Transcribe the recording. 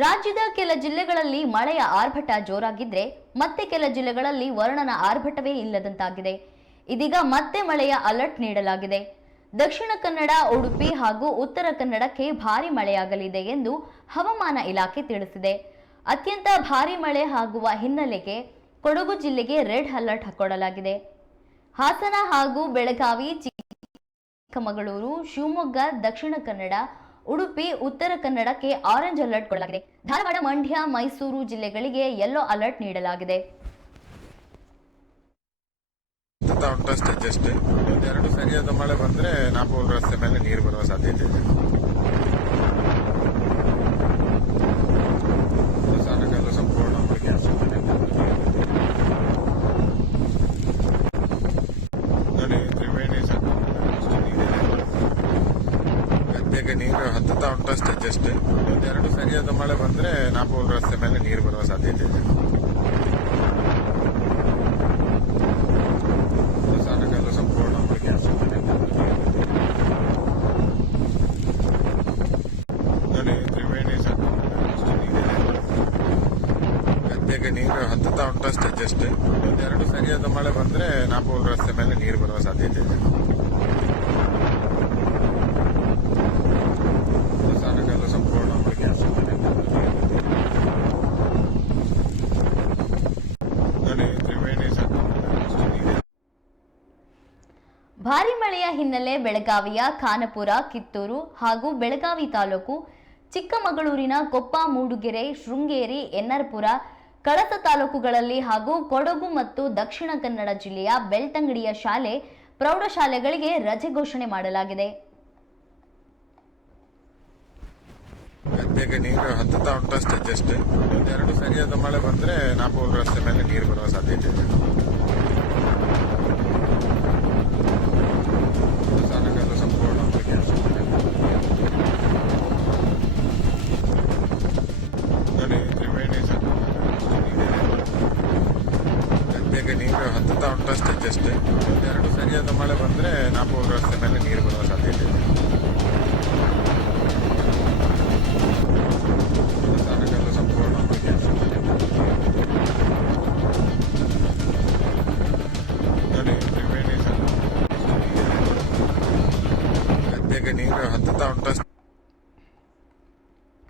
ರಾಜ್ಯದ ಕೆಲ ಜಿಲ್ಲೆಗಳಲ್ಲಿ ಮಳೆಯ ಆರ್ಭಟ ಜೋರಾಗಿದ್ರೆ ಮತ್ತೆ ಕೆಲ ಜಿಲ್ಲೆಗಳಲ್ಲಿ ವರುಣನ ಆರ್ಭಟವೇ ಇಲ್ಲದಂತಾಗಿದೆ. ಇದೀಗ ಮತ್ತೆ ಮಳೆಯ ಅಲರ್ಟ್ ನೀಡಲಾಗಿದೆ. ದಕ್ಷಿಣ ಕನ್ನಡ, ಉಡುಪಿ ಹಾಗೂ ಉತ್ತರ ಕನ್ನಡಕ್ಕೆ ಭಾರಿ ಮಳೆಯಾಗಲಿದೆ ಎಂದು ಹವಾಮಾನ ಇಲಾಖೆ ತಿಳಿಸಿದೆ. ಅತ್ಯಂತ ಭಾರಿ ಮಳೆ ಆಗುವ ಹಿನ್ನೆಲೆಗೆ ಕೊಡಗು ಜಿಲ್ಲೆಗೆ ರೆಡ್ ಅಲರ್ಟ್ ಕೊಡಲಾಗಿದೆ. ಹಾಸನ ಹಾಗೂ ಬೆಳಗಾವಿ, ಚಿಕ್ಕಮಗಳೂರು, ಶಿವಮೊಗ್ಗ, ದಕ್ಷಿಣ ಕನ್ನಡ, ಉಡುಪಿ, ಉತ್ತರ ಕನ್ನಡಕ್ಕೆ ಆರೆಂಜ್ ಅಲರ್ಟ್ ಕೊಡಲಾಗಿದೆ. ಧಾರವಾಡ, ಮಂಡ್ಯ, ಮೈಸೂರು ಜಿಲ್ಲೆಗಳಿಗೆ ಯೆಲ್ಲೋ ಅಲರ್ಟ್ ನೀಡಲಾಗಿದೆ. ಎರಡು ಸರಿಯಾದ ಮಳೆ ಬಂದ್ರೆ ನಾಪೋಲ್ ರಸ್ತೆ ಮೇಲೆ ನೀರು ಬರುವ ಸಾಧ್ಯತೆ ಇದೆ. ಸಾಲಗಾಲ ಸಂಪೂರ್ಣ ನೋಡಿ, ತ್ರಿವೇಣಿ ಗದ್ದೆಗೆ ನೀರು ಹತ್ತುತ್ತಾ ಉಂಟಷ್ಟೇ. ಜಸ್ಟ್ ಎರಡು ಸರಿಯಾದ ಮಳೆ ಬಂದ್ರೆ ನಾಪೋಲ್ ರಸ್ತೆ ಮೇಲೆ ನೀರು ಬರುವ ಸಾಧ್ಯತೆ ಇದೆ. ಸಾಲಗಾಲ ಸಂಪೂರ್ಣ ನೋಡಿ, ತ್ರಿವೇಣಿ ಗದ್ದೆಗೆ ನೀರು ಹತ್ತುತ್ತಾ ಉಂಟಷ್ಟೇ. ಜಸ್ಟ್ ಎರಡು ಸರಿಯಾದ ಮಳೆ ಬಂದ್ರೆ ನಾಪೋಲ್ ರಸ್ತೆ ಮೇಲೆ ನೀರು ಬರುವ ಸಾಧ್ಯತೆ ಇದೆ. ಸಾಲಗಾಲ ಸಂಪೂರ್ಣ ನೋಡಿ, ತ್ರಿವೇಣಿ ಭಾರಿ ಮಳೆಯ ಹಿನ್ನೆಲೆ ಬೆಳಗಾವಿಯ ಖಾನಾಪುರ, ಕಿತ್ತೂರು ಹಾಗೂ ಬೆಳಗಾವಿ ತಾಲೂಕು, ಚಿಕ್ಕಮಗಳೂರಿನ ಕೊಪ್ಪ, ಮೂಡುಗೆರೆ, ಶೃಂಗೇರಿ, ಎನ್ನರ್ಪುರ, ಕಳಸ ತಾಲೂಕುಗಳಲ್ಲಿ ಹಾಗೂ ಕೊಡಗು ಮತ್ತು ದಕ್ಷಿಣ ಕನ್ನಡ ಜಿಲ್ಲೆಯ ಬೆಳ್ತಂಗಡಿಯ ಶಾಲೆ, ಪ್ರೌಢಶಾಲೆಗಳಿಗೆ ರಜೆ ಘೋಷಣೆ ಮಾಡಲಾಗಿದೆ. ಗದ್ದೆಗೆ ನೀರು ಹತ್ತುತ್ತಾ ಉಂಟಷ್ಟೇ. ಜಸ್ಟ್ ಎರಡು ಸರಿಯಾದ ಮಳೆ ಬಂದ್ರೆ ನಾಪೋಲ್ ರಸ್ತೆ ಮೇಲೆ ನೀರು ಬರುವ ಸಾಧ್ಯತೆ ಇದೆ. ಸಾಲಗಾಲ ಸಂಪೂರ್ಣ ನೋಡಿ, ತ್ರಿವೇಣಿ ಗದ್ದೆಗೆ ನೀರು ಹತ್ತುತ್ತಾ ಉಂಟಷ್ಟೇ. ಜಸ್ಟ್ ಎರಡು ಸರಿಯಾದ ಮಳೆ ಬಂದ್ರೆ ನಾಪೋಲ್ ರಸ್ತೆ ಮೇಲೆ ನೀರು ಬರುವ ಸಾಧ್ಯತೆ ಇದೆ. ಸಾಲಗಾಲ ಸಂಪೂರ್ಣ ನೋಡಿ, ತ್ರಿವೇಣಿ ಗದ್ದೆಗೆ ನೀರು ಹತ್ತುತ್ತಾ ಉಂಟಷ್ಟೇ.